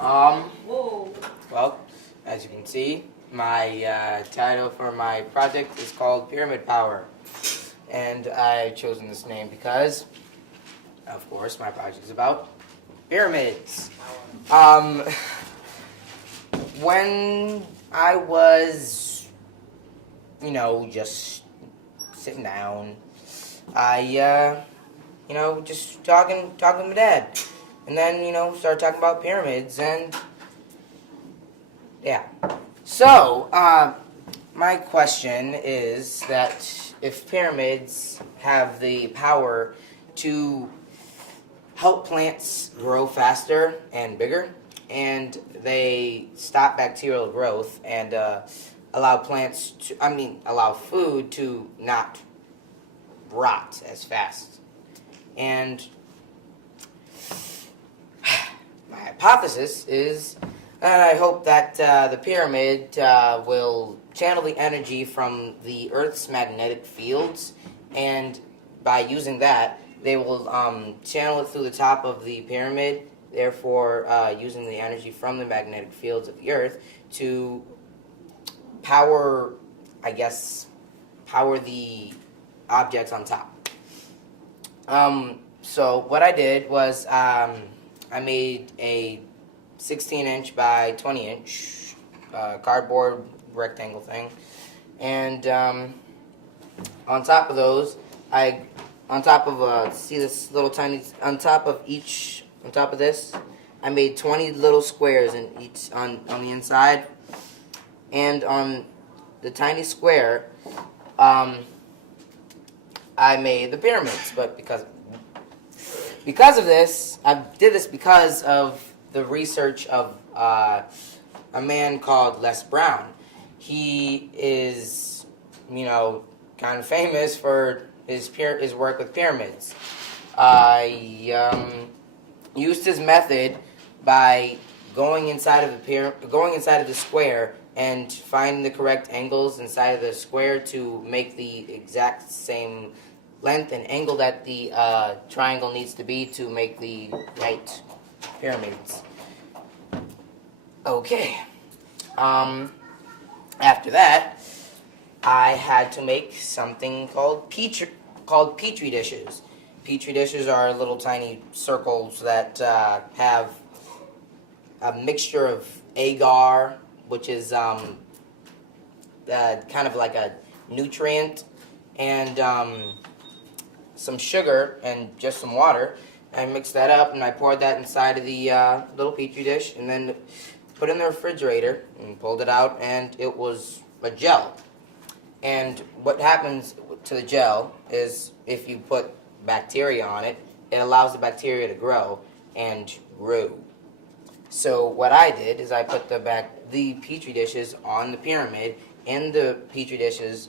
Whoa. Well, as you can see, my title for my project is called Pyramid Power. And I've chosen this name because, of course, my project is about pyramids. When I was, just sitting down, I, just talking to my dad. And then, started talking about pyramids and, yeah. So, my question is that if pyramids have the power to help plants grow faster and bigger, and they stop bacterial growth and allow food to not rot as fast. And my hypothesis is, and I hope that the pyramid will channel the energy from the Earth's magnetic fields, and by using that, they will channel it through the top of the pyramid, therefore using the energy from the magnetic fields of the Earth to power the objects on top. So what I did was I made a 16-inch by 20-inch cardboard rectangle thing, and on top of those, on top of this, I made 20 little squares in each on the inside, and on the tiny square, I made the pyramids. But because of this, I did this because of the research of a man called Les Brown. He is, kind of famous for his work with pyramids. I used his method by going inside of the square and finding the correct angles inside of the square to make the exact same length and angle that the triangle needs to be to make the right pyramids. Okay. After that, I had to make something called petri dishes. Petri dishes are little tiny circles that have a mixture of agar, which is kind of like a nutrient, and some sugar and just some water. I mixed that up and I poured that inside of the little petri dish, and then put it in the refrigerator and pulled it out, and it was a gel. And what happens to the gel is if you put bacteria on it, it allows the bacteria to grow and grew. So what I did is I put the petri dishes on the pyramid and the petri dishes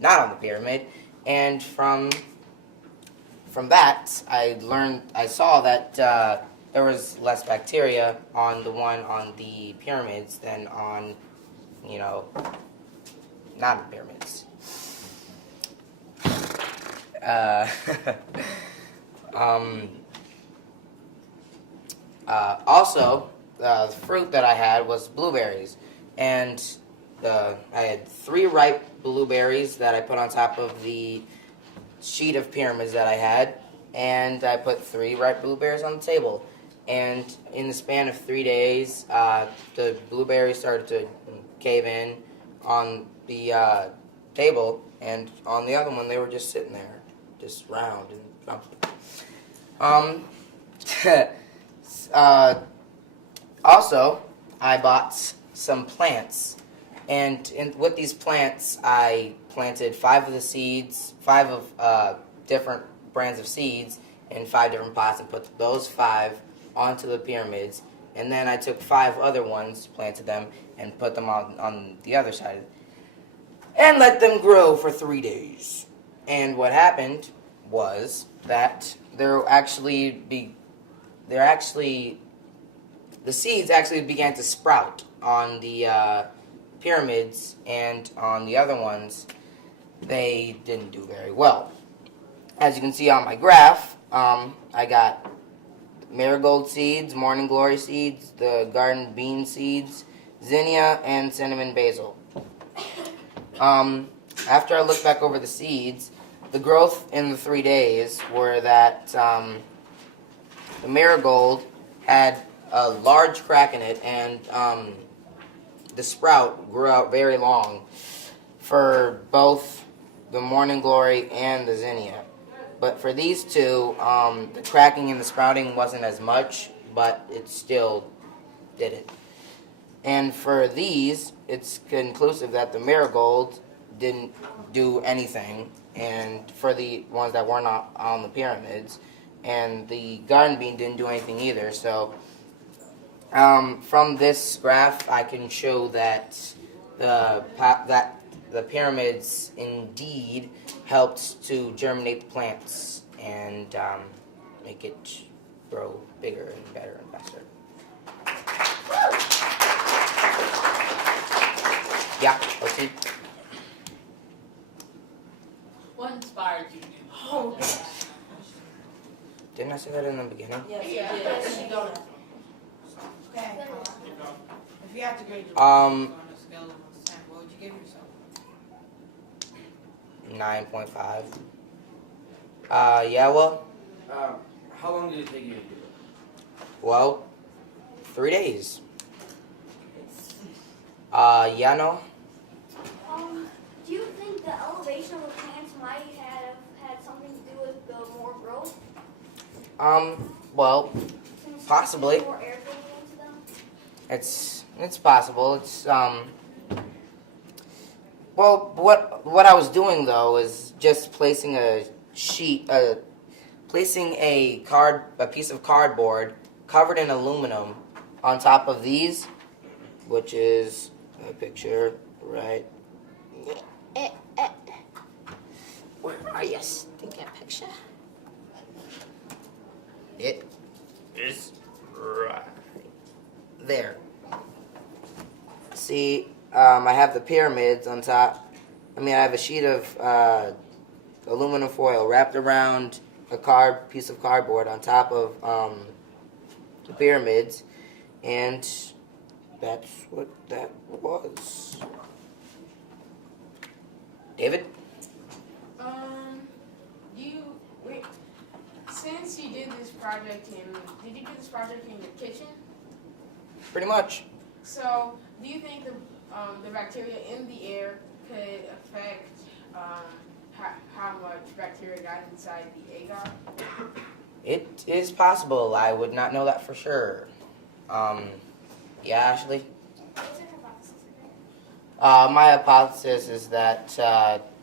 not on the pyramid, and from that I saw that there was less bacteria on the one on the pyramids than on, not the pyramids. Also, the fruit that I had was blueberries, and I had 3 ripe blueberries that I put on top of the sheet of pyramids that I had, and I put 3 ripe blueberries on the table. And in the span of 3 days, the blueberries started to cave in on the table, and on the other one, they were just sitting there, just round and plump. Also, I bought some plants, and with these plants, I planted 5 of different brands of seeds in 5 different pots, and put those 5 onto the pyramids, and then I took 5 other ones, planted them, and put them on the other side, and let them grow for 3 days. And what happened was that the seeds actually began to sprout on the pyramids, and on the other ones, they didn't do very well. As you can see on my graph, I got marigold seeds, morning glory seeds, the garden bean seeds, zinnia, and cinnamon basil. After I looked back over the seeds, the growth in the 3 days were that the marigold had a large crack in it, and the sprout grew out very long for both the morning glory and the zinnia. But for these two, the cracking and the sprouting wasn't as much, but it still did it. And for these, it's conclusive that the marigold didn't do anything, and for the ones that were not on the pyramids, and the garden bean didn't do anything either. So from this graph, I can show that the pyramids indeed helped to germinate the plants and make it grow bigger and better and faster. Yeah, let's see. What inspired you to do this? Didn't I say that in the beginning? Yes, you did. You don't have to. Okay. If you have to grade your Um, on a scale of 1 to 10, what would you give yourself? 9.5. Yeah, well, How long did it take you to do it? well, 3 days. Yeah, no. Do you think the elevation of the plants might have had something to do with the more growth? Well, Since Possibly. More air getting into them? it's possible. It's well, what I was doing though is just placing a piece of cardboard covered in aluminum on top of these, which is a picture right. Where are you? Take a picture. It is right there. See, I have the pyramids on top. I have a sheet of aluminum foil wrapped around a piece of cardboard on top of the pyramids, and that's what that was. David? Since you did this project did you do this project in your kitchen? Pretty much. So, do you think the bacteria in the air could affect how much bacteria got inside the agar? It is possible. I would not know that for sure. Yeah, Ashley? What's your hypothesis again? My hypothesis is that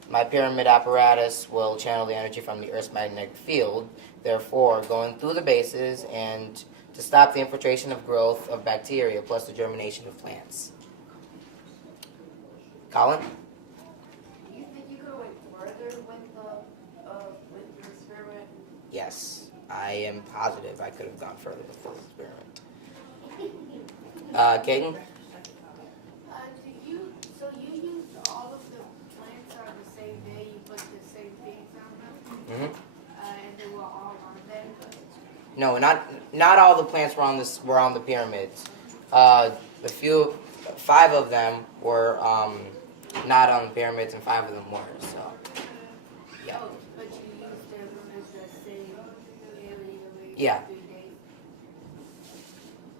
my pyramid apparatus will channel the energy from the Earth's magnetic field, therefore going through the bases and to stop the infiltration of growth of bacteria plus the germination of plants. Colin? Do you think you could have went further with your experiment? Yes, I am positive I could have gone further with this experiment. Kaden? So you used all of the plants on the same day, you put the same things on them, Mm-hmm. and they were all on them? No, not all the plants were on the pyramids. 5 of them were not on the pyramids, and 5 of them were. So, yeah. Oh, but you used them as the same area Yeah. 3 days?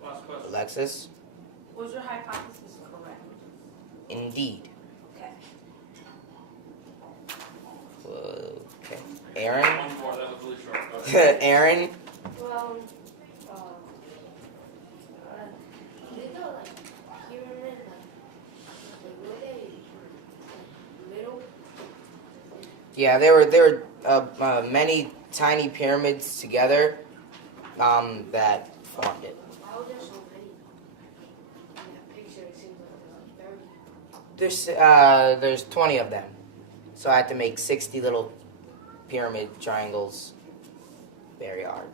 Last question. Alexis, Was your hypothesis correct? indeed. Okay. Okay. Aaron, One more, that was really short. Go ahead. Aaron. Well, did the pyramid, were they little? Yeah, there were many tiny pyramids together that formed it. Why were there so many? In that picture, it seems like there was 30. There's 20 of them, so I had to make 60 little pyramid triangles. Very hard.